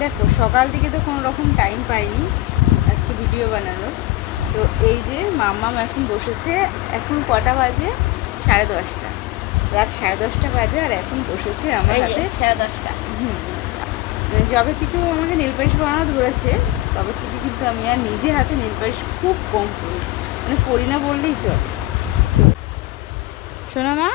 দেখো সকাল থেকে তো কোনো রকম টাইম পাইনি আজকে ভিডিও বানানোর। তো এই যে মাম্মাম এখন বসেছে, এখন কটা বাজে? 10:30, রাত 10:30 বাজে, আর এখন বসেছে আমার হাতে 10:30। যবে থেকে ও আমাকে নীল পালিশ বানানো ধরেছে তবে থেকে কিন্তু আমি আর নিজে হাতে নীল পালিশ খুব কম করি, মানে করি না বললেই চলে। শোনা মা,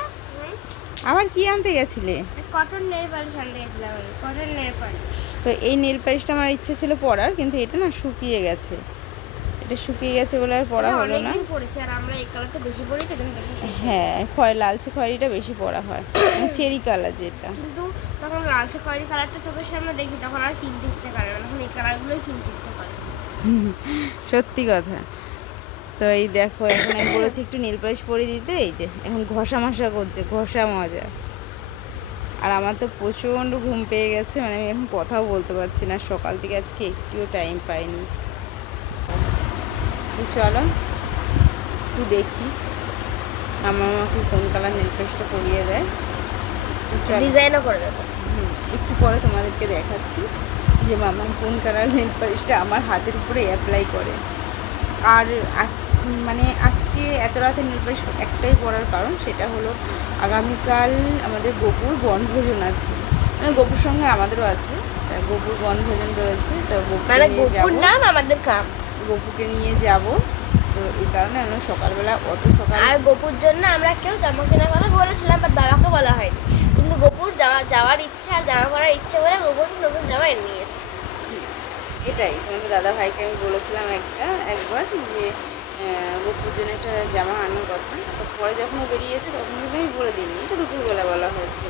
আবার কি আনতে গেছিলে? কটন নেল পালিশ আনতে গেছিলাম আমি, কটন নেল পালিশ। তো এই নেল পালিশটা আমার ইচ্ছে ছিল পরার, কিন্তু এটা না শুকিয়ে গেছে, এটা শুকিয়ে গেছে বলে আর পরা হলো না। অনেকদিন পরেছে, আর আমরা এই কালারটা বেশি পরি তো জন্য বেশি শিখি। হ্যাঁ, লালচে খয়েরিটা বেশি পরা হয়, চেরি কালার যেটা। কিন্তু তখন লালচে খয়েরি কালারটা চোখের সামনে দেখি তখন আর কিনতে ইচ্ছে করে না, তখন এই কালারগুলোই কিনতে ইচ্ছে করে। সত্যি কথা। তো এই দেখো এখন আমি বলেছি একটু নীল পালিশ পরিয়ে দিতে, এই যে এখন ঘষা মশা করছে, ঘষা মজা। আর আমার তো প্রচণ্ড ঘুম পেয়ে গেছে, মানে আমি এখন কথাও বলতে পারছি না, সকাল থেকে আজকে একটুও টাইম পাইনি। তো চলো একটু দেখি আমার আমাকে কোন কালার নেল পালিশটা পরিয়ে দেয়। ডিজাইনও করে দেবো। একটু পরে তোমাদেরকে দেখাচ্ছি যে মামা কোন কালার নেল পালিশটা আমার হাতের উপরে অ্যাপ্লাই করে। আর মানে আজকে এত রাতে নেল পালিশ একটাই পরার কারণ, সেটা হলো আগামীকাল আমাদের গোপুর বনভোজন আছে, মানে গোপুর সঙ্গে আমাদেরও আছে, গোপুর বনভোজন রয়েছে। তো মানে গোপুর নাম আমাদের কাম, গোপুকে নিয়ে যাব। তো এই কারণে আমরা সকালবেলা অত সকাল, আর গোপুর জন্য আমরা কেউ জামা কেনার কথা বলেছিলাম, বাট দাদাকে বলা হয়নি। কিন্তু গোপুর যাওয়ার ইচ্ছা আর জামা পরার ইচ্ছে বলে গোপুর নতুন জামা এনে নিয়েছে। এটাই তোমাদের দাদা ভাইকে আমি বলেছিলাম একবার যে গোপুর জন্য একটা জামা আনার কথা। তো পরে যখন ও বেরিয়েছে তখন কিন্তু আমি বলে দিইনি, এটা দুপুরবেলা বলা হয়েছিল।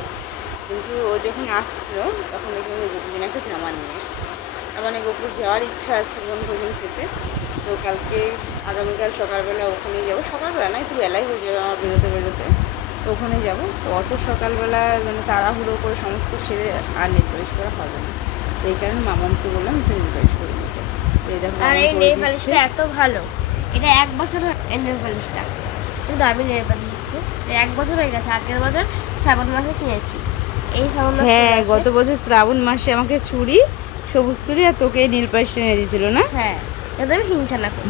কিন্তু ও যখন আসলো তখন দেখি আমি গোপুর জন্য একটা জামা নিয়ে এসেছি। তার মানে গোপুর যাওয়ার ইচ্ছা আছে বনভোজন খেতে। তো আগামীকাল সকালবেলা ওখানেই যাবো, সকালবেলা না একটু বেলাই হয়ে যাবে আমার বেরোতে বেরোতে, তো ওখানে যাবো। তো অত সকালবেলা মানে তাড়াহুড়ো করে সমস্ত সেরে আর নেল পালিশ করা হবে না, তো এই কারণে মামাকে বললাম একটু নেল পালিশ করে দিতে। তো এই দেখো আর এই নেল পালিশটা এত ভালো, এটা 1 বছর নেল পালিশটা, কিন্তু আমি নেল পালিশ 1 বছর হয়ে গেছে, আগের বছর শ্রাবণ মাসে কিনেছি। এই শ্রাবণ মাসে, হ্যাঁ গত বছর শ্রাবণ মাসে আমাকে চুড়ি, সবুজ চুড়ি আর তোকে নীল পালিশটা এনে দিয়েছিল না? হ্যাঁ, যাতে আমি হিংসা না করি।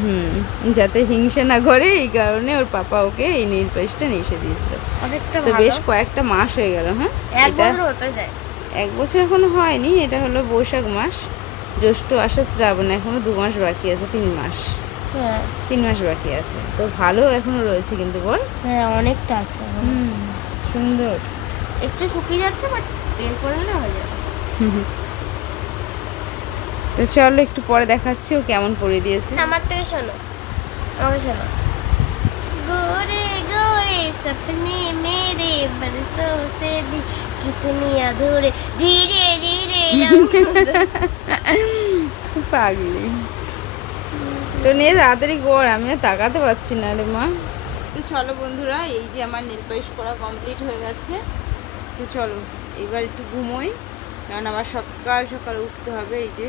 যাতে হিংসা না করে এই কারণে ওর পাপা ওকে এই নীল পালিশটা নিয়ে এসে দিয়েছিল। অনেকটা তো ভালো, বেশ কয়েকটা মাস হয়ে গেল। হ্যাঁ, 1 বছর হতে যায়। 1 বছর এখনো হয়নি, এটা হলো বৈশাখ মাস, জ্যৈষ্ঠ, আষাঢ়, শ্রাবণ, এখনো 2 মাস বাকি আছে, 3 মাস। হ্যাঁ 3 মাস বাকি আছে, তো ভালো এখনো রয়েছে কিন্তু বল। হ্যাঁ, অনেকটা আছে। সুন্দর। একটু শুকিয়ে যাচ্ছে, বাট তেল করে নিলে হয়ে যাবে। তো চলো একটু পরে দেখাচ্ছি ও কেমন পরিয়ে দিয়েছে। আমার থেকে শোনো, আমাকে শোনো। गोरे गोरे सपने मेरे बरसों से भी कितनी अधूरे धीरे धीरे পাগলি। তো নিয়ে তাড়াতাড়ি কর, আমি আর তাকাতে পারছি না রে মা। তো চলো বন্ধুরা, এই যে আমার নেল পালিশ করা কমপ্লিট হয়ে গেছে। তো চলো এবার একটু ঘুমোই, কারণ আবার সকাল সকাল উঠতে হবে। এই যে